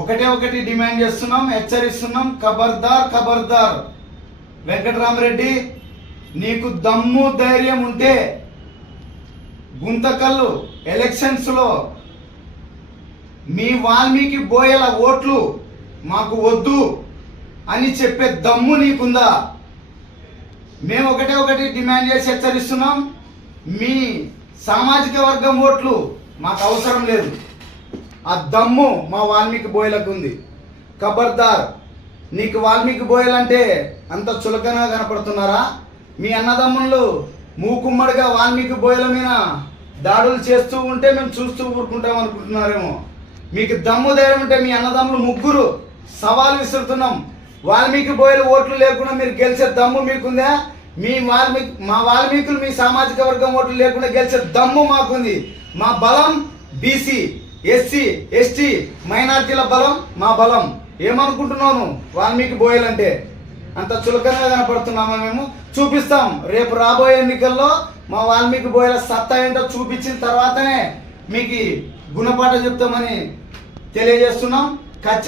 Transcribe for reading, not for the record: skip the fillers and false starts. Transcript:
ఒకటే ఒకటి డిమాండ్ చేస్తున్నాం, హెచ్చరిస్తున్నాం. ఖబర్దార్ ఖబర్దార్ వెంకటరామరెడ్డి, నీకు దమ్ము ధైర్యం ఉంటే గుంతకల్లు ఎలక్షన్స్లో మీ వాల్మీకి బోయల ఓట్లు మాకు వద్దు అని చెప్పే దమ్ము నీకుందా? మేము ఒకటే ఒకటి డిమాండ్ చేసి హెచ్చరిస్తున్నాం, మీ సామాజిక వర్గం ఓట్లు మాకు అవసరం లేదు. ఆ దమ్ము మా వాల్మీకి బోయలకు ఉంది. ఖబర్దార్, నీకు వాల్మీకి బోయలంటే అంత చులకనగా కనపడుతున్నారా? మీ అన్నదమ్ముళ్ళు మూకుమ్మడిగా వాల్మీకి బోయల మీద దాడులు చేస్తూ ఉంటే మేము చూస్తూ ఊరుకుంటాం అనుకుంటున్నారేమో. మీకు దమ్ము ధైర్యం ఉంటే మీ అన్నదమ్ములు ముగ్గురు సవాల్ విసురుతున్నాం, వాల్మీకి బోయల ఓట్లు లేకుండా మీరు గెలిచే దమ్ము మీకుందా? మా వాల్మీకులు మీ సామాజిక వర్గం ఓట్లు లేకుండా గెలిచే దమ్ము మాకుంది. మా బలం బీసీ, ఎస్సీ, ఎస్టీ, మైనార్టీల బలం మా బలం. ఏమనుకుంటున్నాను వాల్మీకి బోయలంటే? అంత చులకనగా కనపడుతున్నామా? మేము చూపిస్తాం. రేపు రాబోయే ఎన్నికల్లో మా వాల్మీకి బోయల సత్తా ఏంటో చూపించిన తర్వాతనే మీకు గుణపాఠం చెప్తామని తెలియజేస్తున్నాం. ఖచ్చితంగా